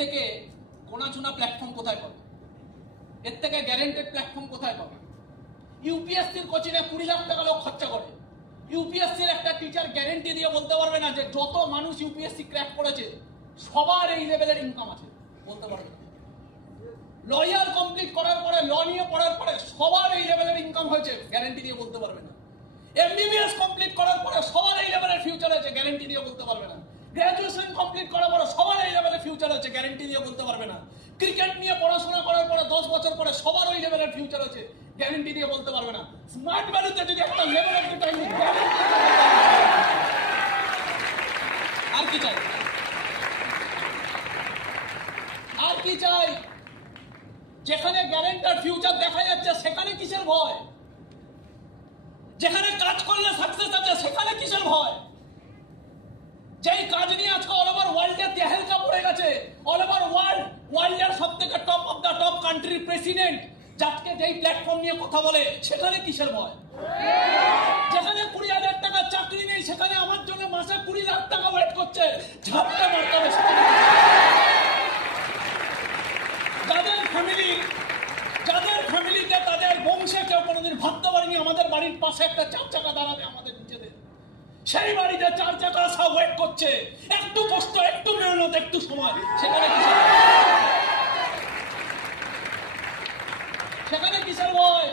থেকে গোনাচুনা প্ল্যাটফর্ম কোথায় পাবে? এর থেকে গ্যারেন্টেড প্ল্যাটফর্ম কোথায় পাবে? ইউপিএসসির কোচিংয়ে 20 লাখ টাকা লোক খরচা করে। ইউপিএসসির একটা টিচার গ্যারেন্টি দিয়ে বলতে পারবে না যে যত মানুষ ইউপিএসসি ক্র্যাক করেছে সবার এই লেভেলের ইনকাম আছে, বলতে পারবে না। লয়ার কমপ্লিট করার পরে, ল নিয়ে পড়ার পরে সবার এই লেভেলের ইনকাম হয়েছে, গ্যারেন্টি দিয়ে বলতে পারবে না। এমবিবিএস কমপ্লিট করার পরে সবার এই লেভেলের ফিউচার হয়েছে, গ্যারেন্টি দিয়ে বলতে পারবে না। গ্র্যাজুয়েশন কমপ্লিট করার পরে সবার এই লেভেলের ফিউচার হয়েছে, গ্যারেন্টি দিয়ে বলতে পারবে না। ক্রিকেট নিয়ে পড়াশোনা করার পরে 10 বছর পরে সবার ওই লেভেলের ফিউচার হয়েছে, গ্যারেন্টি দিয়ে বলতে পারবে না। স্মার্ট ভ্যালুতে যদি একটা লেভেল অফ দ্য টাইম আর কি চাই? আর কি চাই? যেখানে গ্যারেন্টার ফিউচার দেখা যাচ্ছে সেখানে কিসের ভয়? যেখানে কাজ করলে সাকসেস আছে সেখানে কিসের ভয়? যেই কাজ নিয়ে আজকে অল ওভার ওয়ার্ল্ডে তেহেলকা পড়ে গেছে, অল ওভার ওয়ার্ল্ডের সব থেকে টপ অফ দ্য টপ কান্ট্রির প্রেসিডেন্ট যাকে যেই প্ল্যাটফর্ম নিয়ে কথা বলে সেখানে কিসের ভয়? যেখানে 20,000 টাকা চাকরি নেই সেখানে আমার জন্য মাসে 20 লাখ টাকা ওয়েট করছে, ঝাপটা মারতে হবে। যাদের ফ্যামিলিতে তাদের বংশে কেউ কোনোদিন ভাবতে পারেনি আমাদের বাড়ির পাশে একটা 4 চাকা দাঁড়াবে আমাদের নিজেদের, সেই বাড়িতে 4 চাকা সব ওয়েট করছে, একটু কষ্ট, একটু মেহনত, একটু সময়, সেখানে কিসের ভয়?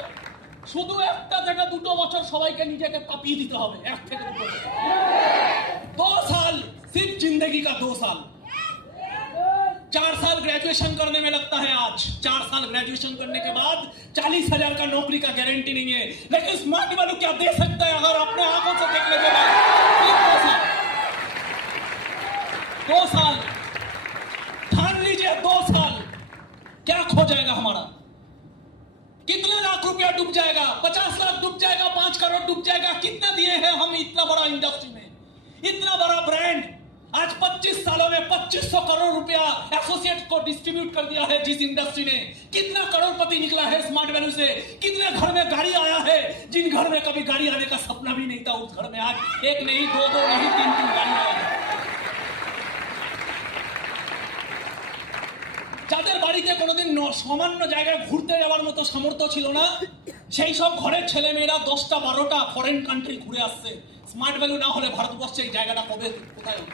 শুধু 1 থেকে 2 বছর সবাইকে নিজেকে কাঁপিয়ে দিতে হবে, 1 থেকে 2 বছর। 2 साल सिर्फ जिंदगी का 2 साल। 4 साल ग्रेजुएशन करने में लगता है आज, 4 साल ग्रेजुएशन करने के बाद 40,000 का नौकरी का गारंटी नहीं है, लेकिन स्मार्ट वालों क्या दे सकता है अगर अपने आंखों से देख लेगा। 2 साल ठान लीजिए, 2 साल क्या खो जाएगा हमारा? कितने लाख रुपया डूब जाएगा? 50 लाख डूब जाएगा, 5 करोड़ डूब जाएगा। कितना दिए हैं हम इतना बड़ा इंडस्ट्री में, इतना बड़ा ब्रांड? आज 25 सालों में 2500 करोड़ रुपया एसोसिएट को डिस्ट्रीब्यूट कर दिया है जिस इंडस्ट्री ने। कितना करोड़पति निकला है स्मार्ट वैल्यू से? कितने घर में गाड़ी आया है जिन घर में कभी गाड़ी आने का सपना भी नहीं था, उस घर में आज 1 नहीं, 2 नहीं, 3 गाड़ी आया है। যাদের বাড়িতে কোনোদিন সামান্য জায়গায় ঘুরতে যাওয়ার মতো সামর্থ্য ছিল না, সেই সব ঘরের ছেলে মেয়েরা 10টা 12টা ফরেন কান্ট্রি ঘুরে আসছে। স্মার্ট ভ্যালু না হলে ভারতবর্ষে এই জায়গাটা কবে কোথায় হবে?